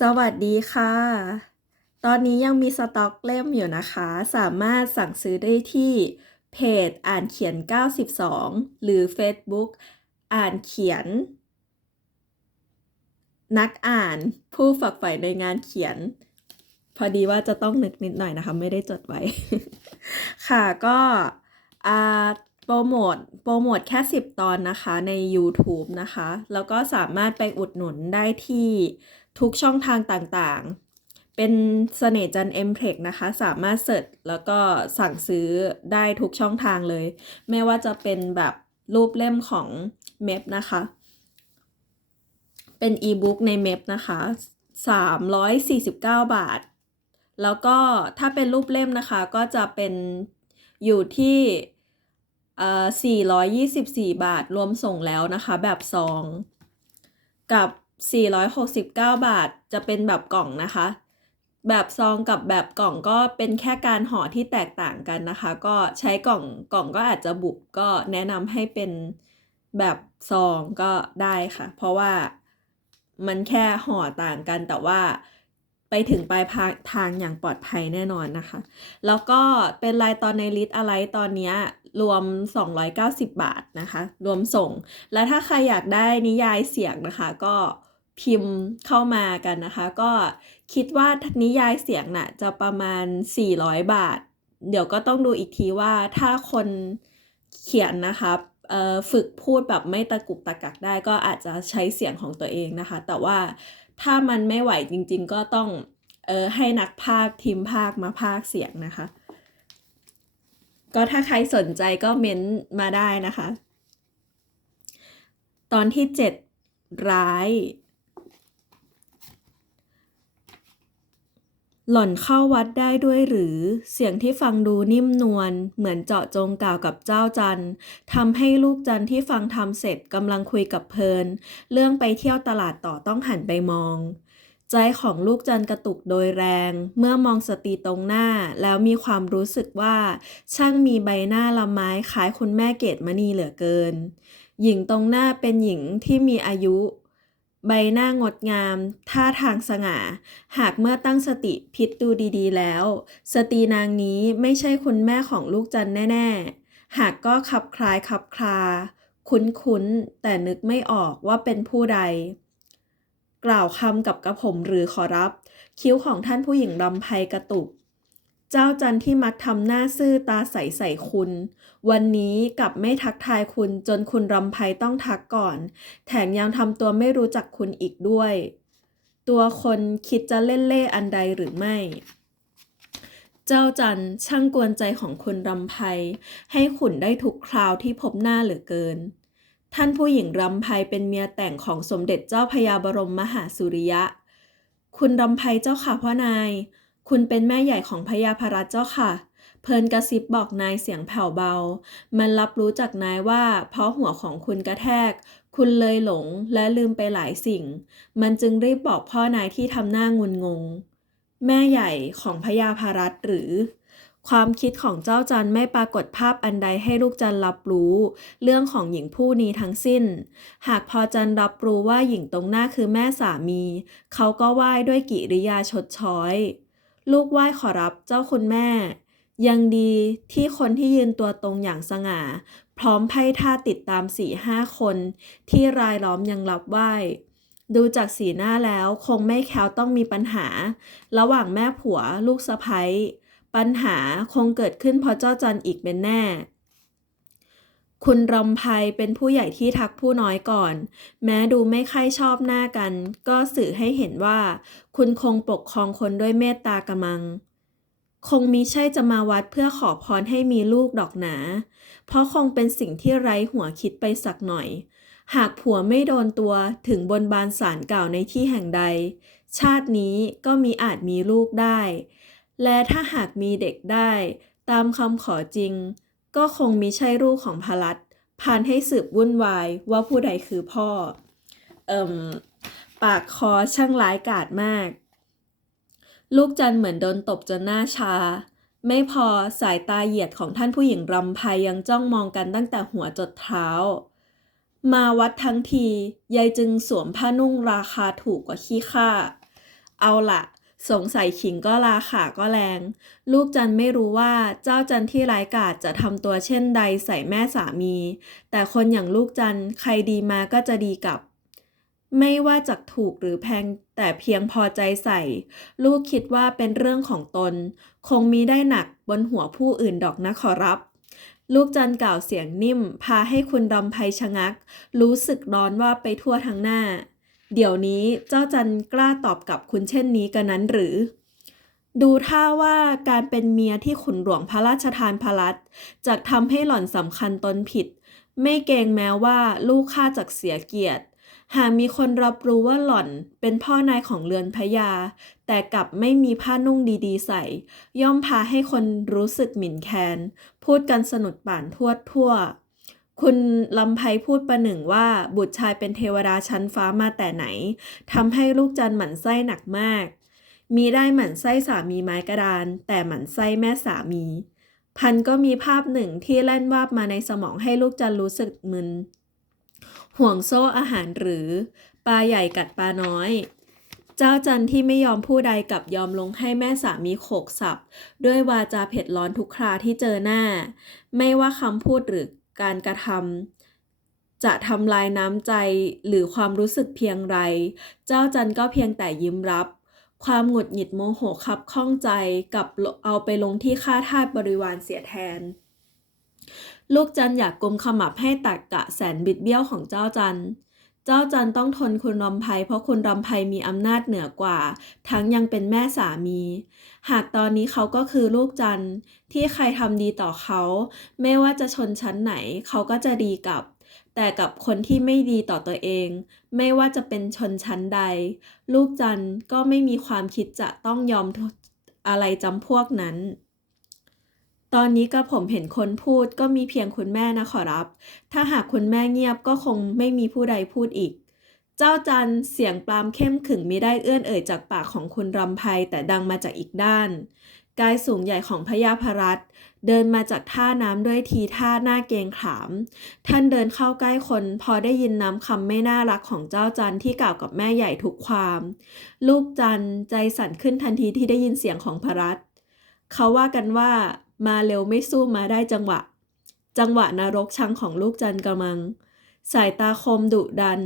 สวัสดีค่ะ ตอนนี้ยังมีสต็อกเล่มอยู่นะคะ สามารถสั่งซื้อได้ที่เพจอ่านเขียน 92 หรือ Facebook อ่านเขียน นักอ่านผู้ฝักใฝ่ในงานเขียน พอดีว่าจะต้องนึกนิดหน่อยนะคะ ไม่ได้จดไว้ ค่ะก็โปรโมทโปรโมทแค่ 10 ตอนนะคะใน YouTube นะคะ แล้วก็สามารถไปอุดหนุนได้ที่ ทุกช่องทางต่างๆ เป็นเสน่ห์จันเอ็มเพล็กนะคะ สามารถเสิร์ชแล้วก็สั่งซื้อได้ทุกช่องทางเลย ไม่ว่าจะเป็นแบบรูปเล่มของเมพนะคะ เป็นอีบุ๊กในเมพนะคะ 349 บาท แล้วก็ถ้าเป็นรูปเล่มนะคะก็จะเป็นอยู่ที่เอ่อ424 บาทรวมส่งแล้วนะคะ แบบซอง กับ 469 บาทจะเป็นแบบกล่องนะคะ แบบซองกับแบบกล่องก็เป็นแค่การห่อที่แตกต่างกันนะคะ ก็ใช้กล่องกล่องก็อาจจะบุบก็แนะนำให้เป็นแบบซองก็ได้ค่ะ เพราะว่ามันแค่ห่อต่างกันแต่ว่าไปถึงปลายทางอย่างปลอดภัยแน่นอนนะคะ แล้วก็เป็นรายตอนในลิตอะไรตอนเนี้ยรวม 290 บาทนะคะ รวมส่ง และถ้าใครอยากได้นิยายเสียงนะคะ ก็ พิมพ์เข้ามากันนะคะ ก็คิดว่านิยายเสียงน่ะจะประมาณ 400 บาท เดี๋ยวก็ต้องดูอีกทีว่าถ้าคนเขียนนะคะฝึกพูดแบบไม่ตะกุกตะกักได้ก็อาจจะใช้เสียงของตัวเองนะคะ แต่ว่าถ้ามันไม่ไหวจริงๆ ก็ต้องออให้นักพากย์ทีมพากย์มาพากย์เสียงนะคะ ก็ถ้าใครสนใจก็เม้นต์มาได้นะคะ ตอนที่ 7 ร้าย หล่อนเข้าวัดได้ด้วยหรือ เสียงที่ฟังดูนิ่มนวลเหมือนเจาะจงกล่าวกับเจ้าจันทำให้ลูกจันที่ฟังทำเสร็จกำลังคุยกับเพลิน เรื่องไปเที่ยวตลาดต่อต้องหันไปมอง ใจของลูกจันกระตุกโดยแรง เมื่อมองสตรีตรงหน้าแล้วมีความรู้สึกว่า ช่างมีใบหน้าละไม้คล้ายคุณแม่เกตมณีเหลือเกิน หญิงตรงหน้าเป็นหญิงที่มีอายุ ใบหน้างดงาม ท่าทางสง่า หากเมื่อตั้งสติพิจดูดีๆแล้ว สตรีนางนี้ไม่ใช่คุณแม่ของลูกจันแน่ ๆ หากก็ขับคล้ายขับคลา คุ้นๆ แต่นึกไม่ออกว่าเป็นผู้ใด กล่าวคำกับกระผมหรือขอรับ คิ้วของท่านผู้หญิงรำไพกระตุก เจ้าจันที่มักทำหน้าซื่อตาใสใส่คุณ วันนี้กลับไม่ทักทายคุณจนคุณรำไพต้องทักก่อน แถมยังทำตัวไม่รู้จักคุณอีกด้วย ตัวคนคิดจะเล่นเล่อันใดหรือไม่ เจ้าจันช่างกวนใจของคุณรำไพให้ขุนได้ทุกคราวที่พบหน้าเหลือเกิน ท่านผู้หญิงรำไพเป็นเมียแต่งของสมเด็จเจ้าพญาบรมมหาสุริยะ คุณรำไพเจ้าค่ะพ่อนาย คุณเป็นแม่ใหญ่ของพญาพรัตเจ้าค่ะ เพลินกระซิบบอกนายเสียงแผ่วเบา มันรับรู้จากนายว่า เพราะหัวของคุณกระแทก คุณเลยหลงและลืมไปหลายสิ่ง มันจึงรีบบอกพ่อนายที่ทำหน้างุนงง แม่ใหญ่ของพญาพารัตหรือความคิดของเจ้าจันไม่ปรากฏภาพอันใดให้ลูกจันรับรู้ เรื่องของหญิงผู้นี้ทั้งสิ้น หากพอจันรับรู้ว่าหญิงตรงหน้าคือแม่สามี เขาก็ไหว้ด้วยกิริยาชดช้อย ลูกไหว้ขอรับเจ้าคุณแม่ ยังดีที่คนที่ยืนตัวตรงอย่างสง่า พร้อมไพ่ท่าติดตามสี่ห้าคน ที่รายล้อมยังรับไหว้ดูจากสีหน้าแล้วคงไม่แคล้วต้องมีปัญหา ระหว่างแม่ผัวลูกสะใภ้ปัญหาคงเกิดขึ้นเพราะเจ้าจันอีกเป็นแน่ คุณรำไพเป็นผู้ใหญ่ที่ทักผู้น้อยก่อน แม้ดูไม่ค่อยชอบหน้ากัน ก็สื่อให้เห็นว่า คุณคงปกครองคนด้วยเมตตากระมัง คงมิใช่จะมาวัดเพื่อขอพรให้มีลูกดอกหนา เพราะคงเป็นสิ่งที่ไร้หัวคิดไปสักหน่อย หากผัวไม่โดนตัวถึงบนบานสารเก่าในที่แห่งใด ชาตินี้ก็มีอาจมีลูกได้ และถ้าหากมีเด็กได้ ตามคำขอจริง ก็คงมิใช่ลูกของพลัดพานให้สืบวุ่นวายว่าผู้ใดคือพ่อ เอ่ม ปากคอช่างร้ายกาจมาก ลูกจันเหมือนโดนตบจนหน้าชา ไม่พอสายตาเหยียดของท่านผู้หญิงรำไพยังจ้องมองกันตั้งแต่หัวจดเท้า มาวัดทั้งทียายจึงสวมผ้านุ่งราคาถูกกว่าขี้ข้าเอาละสงสัยขิงก็ราขาก็แรง ลูกจันไม่รู้ว่าเจ้าจันที่ร้ายกาจจะทำตัวเช่นใดใส่แม่สามี แต่คนอย่างลูกจันใครดีมาก็จะดีกับ ไม่ว่าจะถูกหรือแพงแต่เพียงพอใจใส่ ลูกคิดว่าเป็นเรื่องของตน คงมีได้หนักบนหัวผู้อื่นดอกนะขอรับ ลูกจันกล่าวเสียงนิ่ม พาให้คุณรำไพชะงัก รู้สึกร้อนว่าไปทั่วทั้งหน้า เดี๋ยวนี้เจ้าจันกล้าตอบกับคุณเช่นนี้กันนั้นหรือ ดูท่าว่าการเป็นเมียที่ขุนหลวงพระราชทานพลัดจะทำให้หล่อนสำคัญตนผิด ไม่เกรงแม้ว่าลูกข้าจักเสียเกียรติ หากมีคนรับรู้ว่าหล่อนเป็นพ่อนายของเรือนพระยา แต่กลับไม่มีผ้านุ่งดีๆ ใส่ ย่อมพาให้คนรู้สึกหมิ่นแคลนพูดกันสนุดป่านทั่วทั่ว คุณลำไพพูดประหนึ่งว่าบุตรชายเป็นเทวดาชั้นฟ้ามาแต่ไหนทำให้ลูกจันหมั่นไส้หนักมาก มีได้หมั่นไส้สามีไม้กระดาน แต่หมั่นไส้แม่สามีพันก็มีภาพหนึ่งที่แล่นวาบมาในสมองให้ลูกจันรู้สึกมึน ห่วงโซ่อาหารหรือ ปลาใหญ่กัดปลาน้อย เจ้าจันที่ไม่ยอมผู้ใดกับยอมลงให้แม่สามีโขกสับ ด้วยวาจาเผ็ดร้อนทุกคราที่เจอหน้า ไม่ว่าคำพูดหรือการกระทำจะทำลายน้ำใจหรือความรู้สึกเพียงไร เจ้าจันก็เพียงแต่ยิ้มรับ ความหงุดหงิดโมโหคับข้องใจกับเอาไปลงที่ข้าทาสบริวารเสียแทน ลูกจันอยากกลมขมับให้ตักกะแสนบิดเบี้ยวของเจ้าจัน เจ้าจันต้องทนคุณรำไพเพราะคุณรำไพมีอำนาจเหนือกว่า ทั้งยังเป็นแม่สามี หากตอนนี้เขาก็คือลูกจันที่ใครทำดีต่อเขา ไม่ว่าจะชนชั้นไหน เขาก็จะดีกับ แต่กับคนที่ไม่ดีต่อตัวเอง ไม่ว่าจะเป็นชนชั้นใด ลูกจันก็ไม่มีความคิดจะต้องยอมอะไรจำพวกนั้น ตอนนี้ก็ผมเห็นคนพูดก็มีเพียงคุณแม่นะขอรับ ถ้าหากคุณแม่เงียบก็คงไม่มีผู้ใดพูดอีก เจ้าจันเสียงปรามเข้มขึงมิได้เอื้อนเอ่ยจากปากของคุณรำไพแต่ดังมาจากอีกด้าน กายสูงใหญ่ของพญาพรัตเดินมาจากท่าน้ำด้วยทีท่าหน้าเกงขาม ท่านเดินเข้าใกล้คน พอได้ยินน้ำคำไม่น่ารักของเจ้าจันที่กล่าวกับแม่ใหญ่ทุกความ ลูกจันใจสั่นขึ้นทันทีที่ได้ยินเสียงของพรัตเขาว่ากันว่า มาเร็วไม่สู้มาได้จังหวะ จังหวะนรกชังของลูกจันกระมัง สายตาคมดุดัน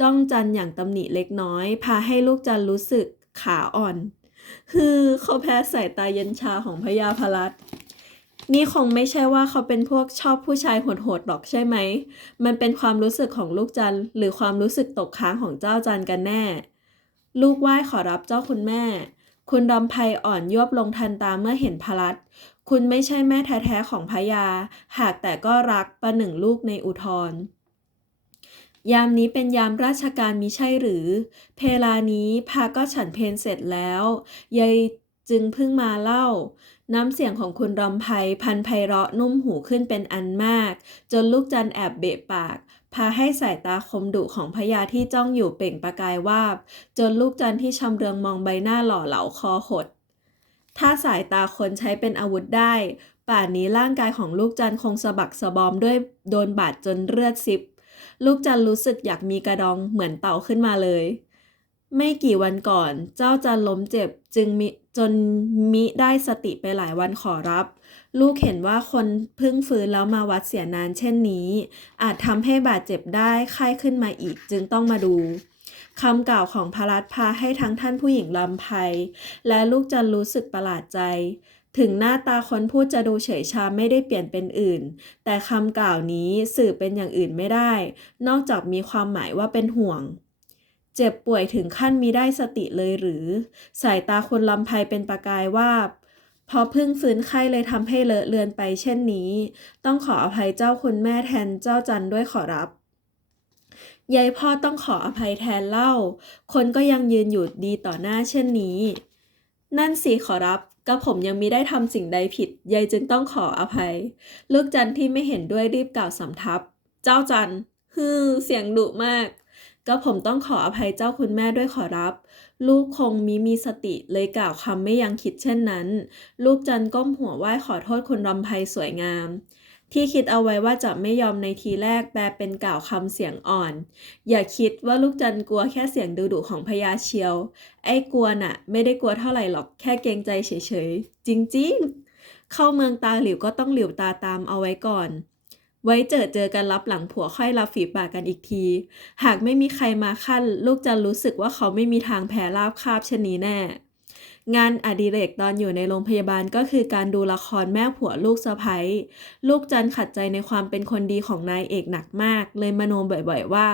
จ้องจันอย่างตำหนิเล็กน้อย พาให้ลูกจันรู้สึกขาอ่อนฮือเขาแพ้สายตาเย็นชาของพญาพลัดนี่คงไม่ใช่ว่าเขาเป็นพวกชอบผู้ชายโหดๆหรอกใช่ไหม มันเป็นความรู้สึกของลูกจันหรือความรู้สึกตกค้างของเจ้าจันกันแน่ ลูกไหว้ขอรับเจ้าคุณแม่ คุณรำไพอ่อนยวบลงทันตาเมื่อเห็นพลัด คุณไม่ใช่แม่แท้ๆของพญาหากแต่ก็รักประหนึ่งลูกในอุทธรยามนี้เป็นยามราชการมิใช่หรือ เพลานี้พาก็ฉันเพนเสร็จแล้วยายจึงเพิ่งมาเล่า น้ำเสียงของคุณรำไพพันไพเราะนุ่มหูขึ้นเป็นอันมาก จนลูกจันแอบเบะปาก พาให้สายตาคมดุของพญาที่จ้องอยู่เปล่งประกายวาบ จนลูกจันที่ชำเรืองมองใบหน้าหล่อเหลาคอหด ถ้าสายตาคนใช้เป็นอาวุธได้ ป่านนี้ร่างกายของลูกจันคงสะบักสะบอมด้วยโดนบาดจนเลือดซิบ ลูกจันรู้สึกอยากมีกระดองเหมือนเต่าขึ้นมาเลย ไม่กี่วันก่อน เจ้าจันล้มเจ็บจึงมิจนมิได้สติไปหลายวันขอรับ ลูกเห็นว่าคนพึ่งฟื้นแล้วมาวัดเสียนานเช่นนี้ อาจทำให้บาดเจ็บได้ไข้ขึ้นมาอีกจึงต้องมาดู คำกล่าวของพรัตพาให้ทั้งท่านผู้หญิงลำไพและลูกจันรู้สึกประหลาดใจ ถึงหน้าตาคนพูดจะดูเฉยชาไม่ได้เปลี่ยนเป็นอื่น แต่คำกล่าวนี้สื่อเป็นอย่างอื่นไม่ได้ นอกจากมีความหมายว่าเป็นห่วง เจ็บป่วยถึงขั้นมีได้สติเลยหรือ สายตาคนลำไพเป็นประกายว่าพอเพิ่งฟื้นไข้เลยทำให้เลอะเลือนไปเช่นนี้ ต้องขออภัยเจ้าคุณแม่แทนเจ้าจันด้วยขอรับ ยายพ่อต้องขออภัยแทนเล่า คนก็ยังยืนอยู่ดีต่อหน้าเช่นนี้ นั่นสิขอรับก็ผมยังมิได้ทำสิ่งใดผิดยายจึงต้องขออภัย ลูกจันที่ไม่เห็นด้วยรีบกล่าวสำทับ เจ้าจันฮือเสียงดุมากก็ผมต้องขออภัยเจ้าคุณแม่ด้วยขอรับ ลูกคงมิมีสติเลยกล่าวคำไม่ยังคิดเช่นนั้น ลูกจันก้มหัวไหว้ขอโทษคุณรำไพสวยงาม ที่คิดเอาไว้ว่าจะไม่ยอมในทีแรกแปลเป็นกล่าวคำเสียงอ่อน อย่าคิดว่าลูกจันกลัวแค่เสียงดุดุของพญาเชียว ไอ้กลัวน่ะ ไม่ได้กลัวเท่าไหร่หรอกแค่เกรงใจเฉยๆ จริงๆ เข้าเมืองตาหลิวก็ต้องหลิวตาตามเอาไว้ก่อน ไว้เจอเจอกันรับหลังผัวค่อยรับฝีปากกันอีกที หากไม่มีใครมาขั้น ลูกจันรู้สึกว่าเขาไม่มีทางแพ้ราบคาบเช่นนี้แน่ งานอดิเรกตอนอยู่ในโรงพยาบาลก็คือการดูละครแม่ผัวลูกสะใภ้ลูกจันขัดใจในความเป็นคนดีของนายเอกหนักมาก เลยมโนบ่อยๆว่า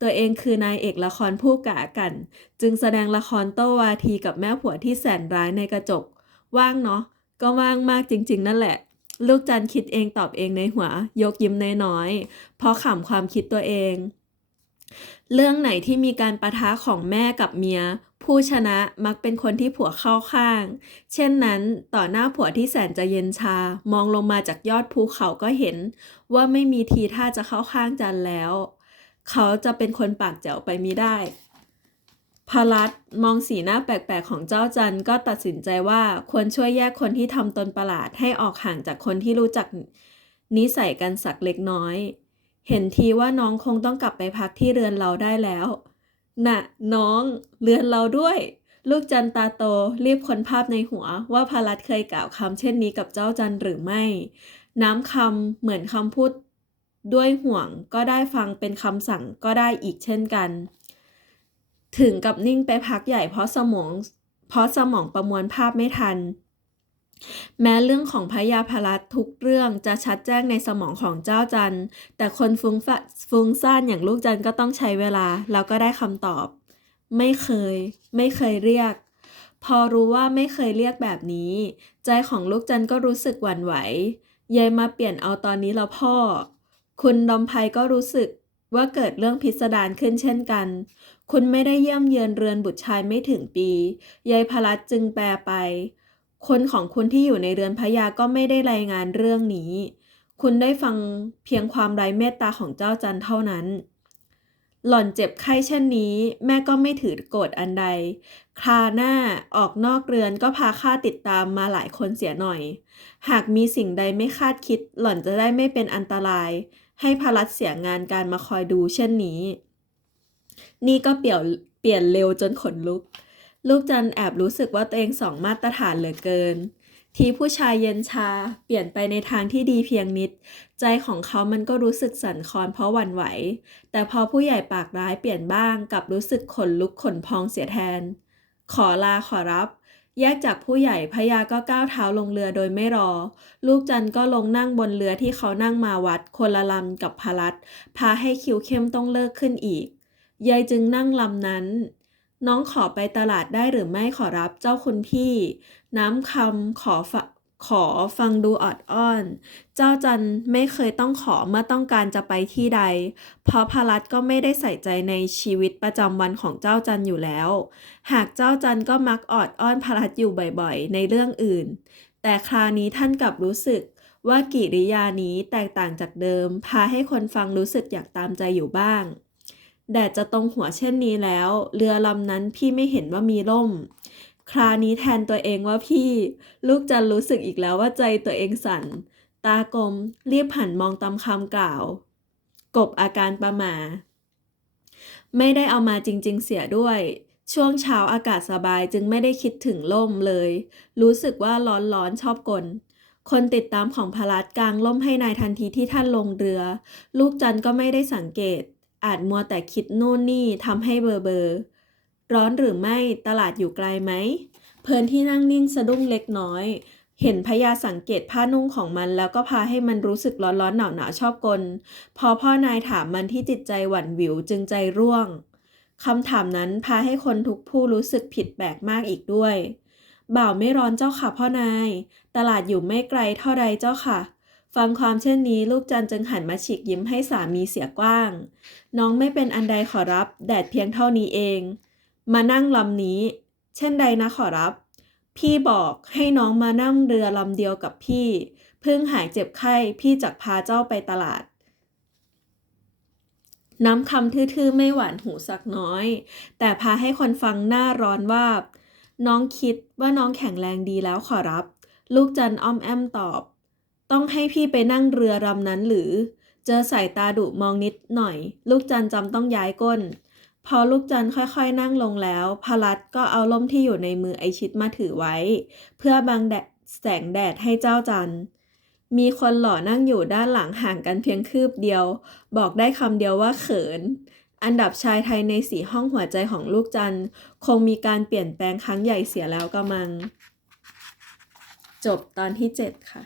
ตัวเองคือนายเอกละครผู้กะกัน จึงแสดงละครโต้วาทีกับแม่ผัวที่แสนร้ายในกระจก ว่างเนาะก็ว่างมากจริง ๆ นั่นแหละ ลูกจันคิดเองตอบเองในหัว ยกยิ้มน้อยๆเพราะขำความคิดตัวเองเรื่องไหนที่มีการประทะของแม่กับเมีย ผู้ชนะมักเป็นคนที่ผัวเข้าข้าง เช่นนั้นต่อหน้าผัวที่แสนจะเย็นชา มองลงมาจากยอดภูเขาก็เห็น ว่าไม่มีทีท่าจะเข้าข้างจันแล้ว เขาจะเป็นคนปากแจ๋วไปมิได้พลัดมองสีหน้าแปลกๆของเจ้าจันก็ตัดสินใจว่าควรช่วยแยกคนที่ทำตนประหลาดให้ออกห่างจากคนที่รู้จักนิสัยกันสักเล็กน้อย เห็นทีว่าน้องคงต้องกลับไปพักที่เรือนเราได้แล้ว น่ะ น้องเรือนเราด้วย ลูกจันตาโตรีบค้นภาพในหัว ว่าพลัดเคยกล่าวคำเช่นนี้กับเจ้าจันหรือไม่ น้ำคำเหมือนคำพูดด้วยห่วงก็ได้ฟังเป็นคำสั่งก็ได้อีกเช่นกัน ถึงกับนิ่งไปพักใหญ่เพราะสมอง เพราะสมองประมวลภาพไม่ทัน แม้เรื่องของพญาพลัดทุกเรื่องจะชัดแจ้งในสมองของเจ้าจันแต่คนฟุ้งฟะฟุ้งซ่านอย่างลูกจันก็ต้องใช้เวลา แล้วก็ได้คำตอบ ไม่เคย ไม่เคยเรียก พอรู้ว่าไม่เคยเรียกแบบนี้ ใจของลูกจันก็รู้สึกหวั่นไหวยายมาเปลี่ยนเอาตอนนี้แล้วพ่อ คุณดอมไพก็รู้สึกว่าเกิดเรื่องพิสดารขึ้นเช่นกัน คุณไม่ได้เยี่ยมเยือนเรือนบุตรชายไม่ถึงปี ยายพลัดจึงแปลไป คนของคุณที่อยู่ในเรือนพระยาก็ไม่ได้รายงานเรื่องนี้ คุณได้ฟังเพียงความไร้เมตตาของเจ้าจันเท่านั้น หล่อนเจ็บไข้เช่นนี้ แม่ก็ไม่ถือโกรธอันใด คราหน้าออกนอกเรือนก็พาข้าติดตามมาหลายคนเสียหน่อย หากมีสิ่งใดไม่คาดคิด หล่อนจะได้ไม่เป็นอันตราย ให้พลัดเสียงานการมาคอยดูเช่นนี้ นี่ก็เปลี่ยวเปลี่ยนเร็วจนขนลุก ลูกจันแอบรู้สึกว่าตัวเองสองมาตรฐานเหลือเกิน ทีผู้ชายเย็นชาเปลี่ยนไปในทางที่ดีเพียงนิด ใจของเขามันก็รู้สึกสั่นคลอนเพราะหวั่นไหว แต่พอผู้ใหญ่ปากร้ายเปลี่ยนบ้างกับรู้สึกขนลุกขนพองเสียแทน ขอลาขอรับแยกจากผู้ใหญ่พญาก็ก้าวเท้าลงเรือโดยไม่รอ ลูกจันก็ลงนั่งบนเรือที่เขานั่งมาวัดคนละลำกับพลัดพาให้คิวเข้มต้องเลิกขึ้นอีกยายจึงนั่งลำนั้น น้องขอไปตลาดได้หรือไม่ขอรับเจ้าคุณพี่ น้ำคำขอฝขอฟังดูออดอ้อน เจ้าจันไม่เคยต้องขอเมื่อต้องการจะไปที่ใด เพราะพลัดก็ไม่ได้ใส่ใจในชีวิตประจำวันของเจ้าจันอยู่แล้ว หากเจ้าจันก็มักออดอ้อนพลัดอยู่บ่อยๆ ในเรื่องอื่น แต่คราวนี้ท่านกลับรู้สึกว่ากิริยานี้แตกต่างจากเดิม พาให้คนฟังรู้สึกอยากตามใจอยู่บ้าง แดดจะตรงหัวเช่นนี้แล้ว เรือลำนั้นพี่ไม่เห็นว่ามีร่ม คราวนี้แทนตัวเองว่าพี่ ลูกจันรู้สึกอีกแล้วว่าใจตัวเองสั่น ตากลมรีบหันมองตามคำกล่าว กบอาการประหมาไม่ได้เอามาจริง ๆ เสียด้วย ช่วงเช้าอากาศสบายจึงไม่ได้คิดถึงล่มเลย รู้สึกว่าร้อนๆชอบกลคนติดตามของพลัดกลางล่มให้นายทันทีที่ท่านลงเรือ ลูกจันก็ไม่ได้สังเกต อาจมัวแต่คิดโน่นนี่ทำให้เบอร์เบอร์ร้อนหรือไม่ตลาดอยู่ไกลไหม เพลินที่นั่งนิ่งสะดุ้งเล็กน้อย เห็นพญาสังเกตผ้านุ่งของมันแล้วก็พาให้มันรู้สึกร้อนร้อนหนาวหนาวชอบกล พอพ่อนายถามมันที่จิตใจหวั่นหวิวจึงใจร่วงคำถามนั้นพาให้คนทุกผู้รู้สึกผิดแปลกมากอีกด้วย บ่าวไม่ร้อนเจ้าค่ะพ่อนาย ตลาดอยู่ไม่ไกลเท่าใดเจ้าค่ะ ฟังความเช่นนี้ลูกจันจึงหันมาฉีกยิ้มให้สามีเสียกว้าง น้องไม่เป็นอันใดขอรับ แดดเพียงเท่านี้เอง มานั่งลำนี้ เช่นใดนะขอรับ พี่บอกให้น้องมานั่งเรือลำเดียวกับพี่ เพิ่งหายเจ็บไข้พี่จักพาเจ้าไปตลาด น้ำคำทื่อๆไม่หวานหูสักน้อย แต่พาให้คนฟังหน้าร้อนว่า น้องคิดว่าน้องแข็งแรงดีแล้วขอรับ ลูกจันอ้อมแอมตอบ ต้องให้พี่ไปนั่งเรือลำนั้นหรือ เจอสายตาดุมองนิดหน่อย ลูกจันจำต้องย้ายก้น พอลูกจันค่อยๆนั่งลงแล้ว พลัดก็เอาล่มที่อยู่ในมือไอชิดมาถือไว้ เพื่อบังแดดแสงแดดให้เจ้าจัน มีคนหล่อนั่งอยู่ด้านหลังห่างกันเพียงคืบเดียว บอกได้คำเดียวว่าเขิน อันดับชายไทยในสีห้องหัวใจของลูกจันคงมีการเปลี่ยนแปลงครั้งใหญ่เสียแล้วกระมัง จบตอนที่ 7 ค่ะ